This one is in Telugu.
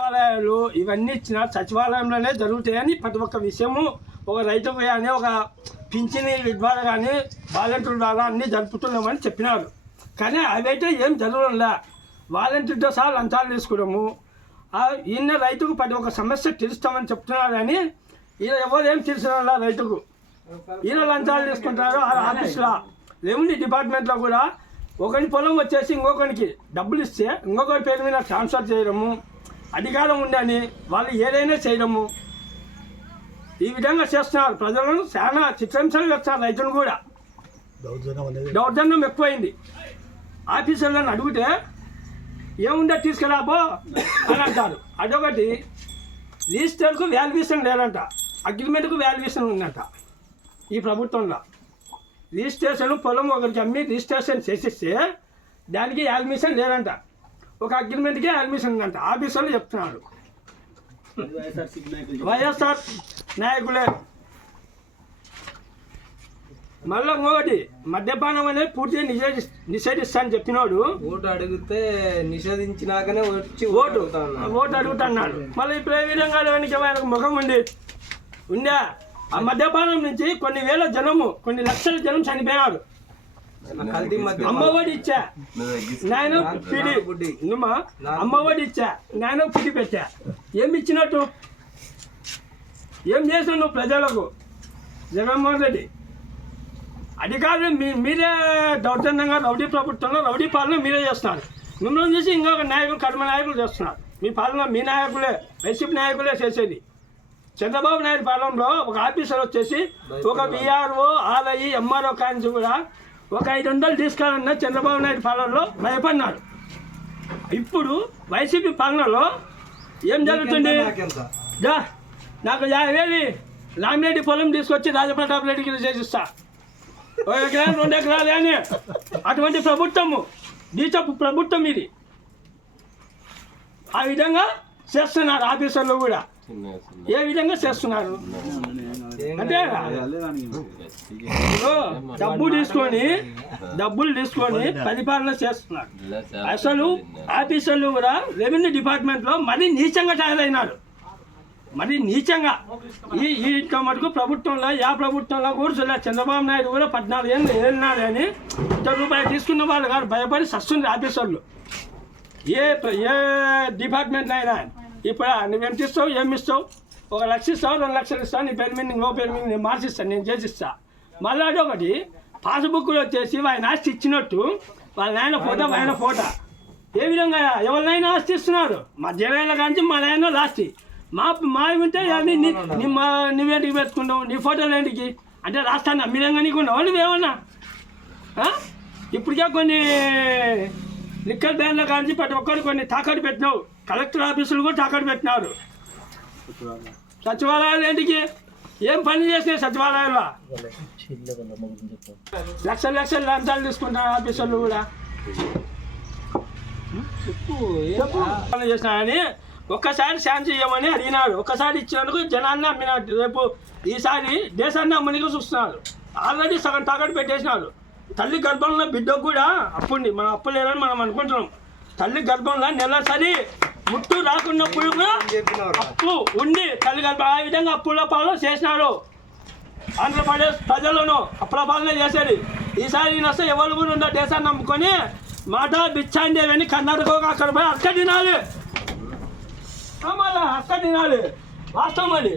సచివాలయాలు ఇవన్నీ ఇచ్చిన సచివాలయంలోనే జరుగుతాయని ప్రతి ఒక్క విషయము ఒక రైతుకు కానీ ఒక పింఛని ద్వారా కానీ వాలంటీర్ ద్వారా అన్నీ జరుపుతున్నామని చెప్పినారు. కానీ అవైతే ఏం జరగడంలా. వాలంటీర్తో సహా లంచాలు తీసుకోవడము, ఈయన రైతుకు ప్రతి ఒక్క సమస్య తీరుస్తామని చెప్తున్నారు. కానీ ఈయన ఎవరు ఏం తీర్చడంలా రైతుకు. ఈయన లంచాలు తీసుకుంటారు. ఆఫీసులో రెవెన్యూ డిపార్ట్మెంట్లో కూడా ఒకరి పొలం వచ్చేసి ఇంకొకరికి డబ్బులు ఇస్తే ఇంకొకరి పేరు మీద ట్రాన్స్ఫర్ చేయడము, అధికారం ఉందని వాళ్ళు ఏదైనా చేయడము, ఈ విధంగా చేస్తున్నారు. ప్రజలను చాలా చిత్రహింసలు చేస్తున్నారు. రైతులు కూడా దౌర్జన్యం ఎక్కువైంది. ఆఫీసర్లను అడిగితే ఏముందో తీసుకురాబో అని అంటారు. అదొకటి. రిజిస్టర్కు వాల్యుయేషన్ లేదంట, అగ్రిమెంట్కు వాల్యుయేషన్ ఉందంట ఈ ప్రభుత్వంలో. రిజిస్ట్రేషన్ పొలం ఒకరికి అమ్మి రిజిస్ట్రేషన్ చేసిస్తే దానికి వాల్యుయేషన్ లేదంట, ఒక అగ్రిమెంట్కి వాల్యుయేషన్ ఉందంట. ఆఫీసర్లు చెప్తున్నారు. వైఎస్ఆర్ నాయకులే. మళ్ళీ ఇంకొకటి, మద్యపానం అనేది పూర్తిగా నిషేధిస్తా అని చెప్పినాడు. ఓటు అడిగితే నిషేధించినాకనే వచ్చి ఓటు అడుగుతున్నాడు. మళ్ళీ ఇప్పుడు ఏ విధంగా ఆయనకు ముఖం ఉందా? ఆ మద్యపానం నుంచి కొన్ని వేల జనము, కొన్ని లక్షల జనం చనిపోయారు. అమ్మఒడి ఇచ్చా నేను పిడి, అమ్మఒడి ఇచ్చా నేను పిడి పెట్టా. ఏమి ఇచ్చినట్టు? ఏం చేసావు నువ్వు ప్రజలకు? జగన్మోహన్ రెడ్డి అధికారులు మీరే దౌర్జన్యంగా రౌడీ ప్రభుత్వంలో రౌడీ పాలన మీరే చేస్తున్నారు. మిమ్మల్ని చూసి ఇంకొక నాయకులు, కర్మ నాయకులు చేస్తున్నారు. మీ పాలన మీ నాయకులే, వైసీపీ నాయకులే చేసేది. చంద్రబాబు నాయుడు పాలనలో ఒక ఆఫీసర్ వచ్చేసి ఒక విఆర్ఓ, ఆర్ఐ, ఎంఆర్ఓ కాంచి కూడా ఒక 500 తీసుకోవాలన్న చంద్రబాబు నాయుడు పాలనలో భయపడినాడు. ఇప్పుడు వైసీపీ పాలనలో ఏం జరుగుతుంది? నాకు 50,000 రామిరెడ్డి పొలం తీసుకొచ్చి రాజప్రతాప్ రెడ్డికి చేసిస్తా, 1 ఎకరా 2 ఎకరాలు అని. అటువంటి ప్రభుత్వము, నీచపు ప్రభుత్వం ఇది. ఆ విధంగా చేస్తున్నారు ఆఫీసర్లు కూడా. ఏ విధంగా చేస్తున్నారు అంటే డబ్బులు తీసుకొని పరిపాలన చేస్తున్నారు. అసలు ఆఫీసర్లు కూడా రెవెన్యూ డిపార్ట్మెంట్లో మరీ నీచంగా తయారైనారు. మరి నీచంగా ఈ మటుకు ప్రభుత్వంలో ప్రభుత్వంలో కూడా చంద్రబాబు నాయుడు కూడా 14 ఏళ్ళు ఏళ్ళినాడు అని ₹1 తీసుకున్న వాళ్ళు కాదు, భయపడి సస్తుంది ఆఫీసర్లు. ఏ డిపార్ట్మెంట్ అయినా ఇప్పుడు నువ్వేం ఇస్తావు, ఏమి ఇస్తావు? 1 లక్ష ఇస్తావు, 2 లక్షలు ఇస్తావు, నీ పేరు మీద ఇంకో పేరు మీద నేను మార్చిస్తాను, నేను చేసిస్తా. మళ్ళీ అదొకటి, పాస్బుక్లో వచ్చేసి ఆయన ఆస్తి ఇచ్చినట్టు వాళ్ళ నాయన ఫోటో, ఆయన ఫోటో. ఏ విధంగా ఎవరినైనా ఆస్తి ఇస్తున్నారు? మా జనాల కానీ మా నాయన లాస్తి మా ఉంటే నువ్వేంటికి పెట్టుకుంటావు? నీ ఫోటోలు ఏంటికి అంటే రాష్ట్రాన్ని అమ్మిరంగా నీకు ఉన్నావు నువ్వేమన్నా? ఇప్పటికే కొన్ని లిక్కర్ బ్యాన్ల కానీ ప్రతి ఒక్కరు కొన్ని తాకట్టు పెట్టినావు. కలెక్టర్ ఆఫీసులు కూడా తాకట్టు పెట్టినారు. సచివాలయాలు ఏంటికి? ఏం పని చేసినాయి సచివాలయాల్లో? లక్షలు లంచాలు తీసుకుంటారు ఆఫీసర్లు కూడా. చేసినారని ఒక్కసారి శాంతి చేయమని అడిగినాడు. ఒక్కసారి ఇచ్చినందుకు జనాన్ని అమ్మినాడు. రేపు ఈసారి దేశాన్ని అమ్మనికి చూస్తున్నారు. ఆల్రెడీ సగం తాకట్టు పెట్టేసినారు. తల్లి గర్భంలో బిడ్డకు కూడా అప్పుండి, మనం అప్పు లేదని మనం అనుకుంటున్నాం. తల్లి గర్భంలో నెలసరి ముట్టు రాకున్నప్పుడు కూడా అప్పు ఉండి తల్లి గర్భం ఆ విధంగా అప్పుల పాలన చేసినారు. ఆంధ్రప్రదేశ్ ప్రజలను అప్పుల పాలన చేసేది. ఈసారి వస్తే ఎవరు కూడా ఉండరు. దేశాన్ని నమ్ముకొని మాట బిచ్చాండేవని కర్ణాటక అక్కడ పోయి అక్క తినాలి, అక్క తినాలి. వాస్తవం అది.